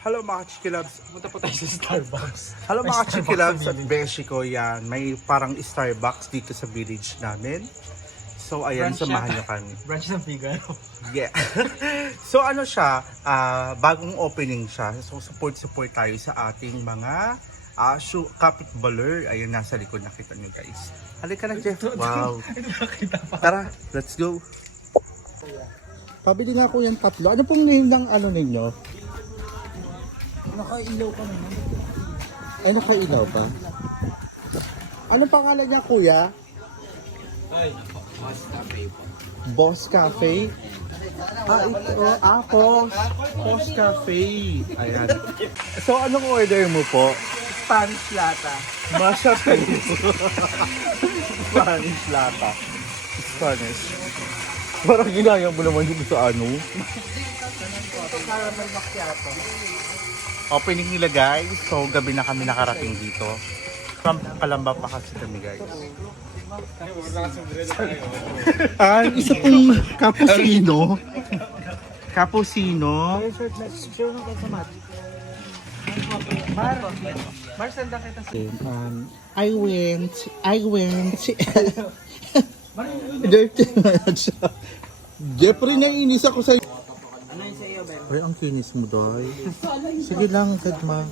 Hello mga Chikilabs. Punta po tayo sa Starbucks. Hello May mga Starbucks Chikilabs sa at Beshi ko yan. May parang Starbucks dito sa village namin. So ayan, Branch samahan yata. nyo kami. Branch ng Figaro. Yeah. So ano siya, bagong opening siya. So support tayo sa ating mga kapitballer. Ayan, nasa likod, nakita nyo guys. Halika na Jeff. Wow. Tara, let's go. Pabili nga ako yung tatlo. Ano pong name ng ano ninyo? Nakailaw ka naman. Ay, nakailaw pa? Ano pangalan niya, kuya? Ay, Boss Cafe po. Boss Cafe? Boss Cafe. Ayan. So, anong order mo po? Spanish Lata. Masha Spanish. Spanish lata. Spanish. Parang ginaya mo naman yung sa ano. Caramel Macchiato. Opening nila guys. So, gabi na kami nakarating dito. From Kalamba pa kasi kami guys. Ang isang cappuccino. Cappuccino. Sure na kayo sa mat. Mar, sanda kita sa... I went. Dirty na siya. Jeffrey, naiinis ako sa... Ano yun sa iyo, Ben? Pre, ang kinis mo, Doy. Sige lang, Kadma.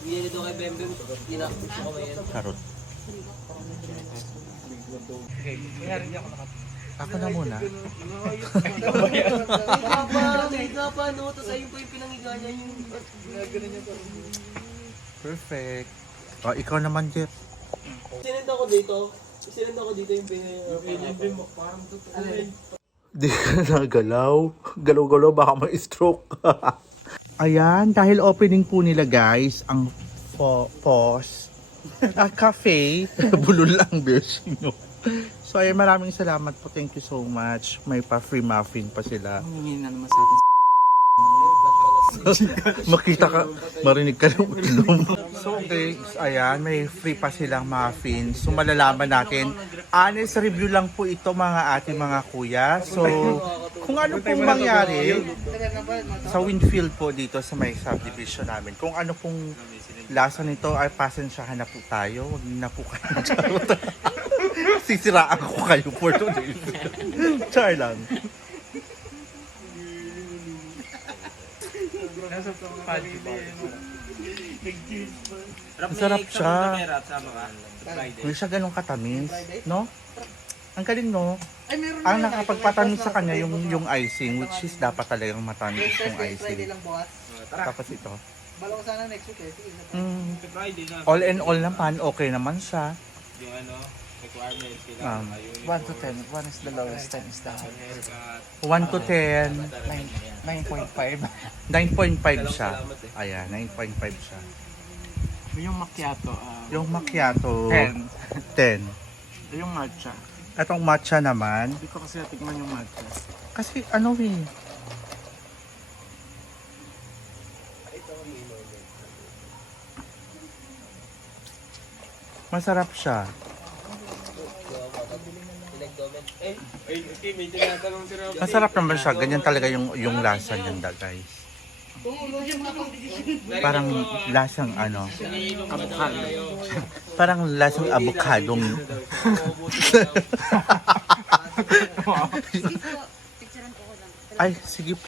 Bigyan nito kay Bembe. Gusto ko ba yan? Karot. Okay, kaya rin ako nakapagod. Ako na muna. Higa pa, no? Tapos ayun po yung pinanghiga niya yung... Perfect. Oh, ikaw naman, Jeff. Sinend ako dito yung pinanghiga mo. Parang totoo yun. Di ka nagalaw. Galaw-galaw, baka ma-stroke. Ayan, dahil opening po nila guys, ang POS cafe. Bulol lang, besh. No? So, ayan, maraming salamat po. Thank you so much. May pa-free muffin pa sila. Hingin na naman sa atin. Makita ka, marinig ka ng ulam. So guys, ayan, may free pa silang muffin. So malalaman natin, honest review lang po ito mga ating mga kuya. So kung ano pong mangyari sa Winfield po dito sa may subdivision namin, kung ano pong lasa nito ay pasensyahan na po tayo. Huwag na po kayo charot. Sisiraan ko kayo for today. Char lang. Masarap siya. Hindi siya ganun katamis, no? Ang galing, no? Ang nakapagpatamis sa kanya yung icing, which is dapat talagang matamis yung icing. Tapos ito. Balong sana next week eh. Sige. Friday na. All in all naman, okay naman siya. Yung ano, requirements kailangan 1 to 10. 1 is the lowest, 10 is the highest. 1 to 10, 9.5. 9.5 siya. Ayan, 9.5 siya. Yung macchiato, Yung macchiato, 10. 10. Yung matcha. Itong matcha naman, Hindi ko kasi natikman yung matcha. kasi ano eh, masarap siya. Masarap naman siya. Ganyan talaga yung lasa niyan da, guys. Parang lasang ano. Parang lasang avocadong. Ay, sige po.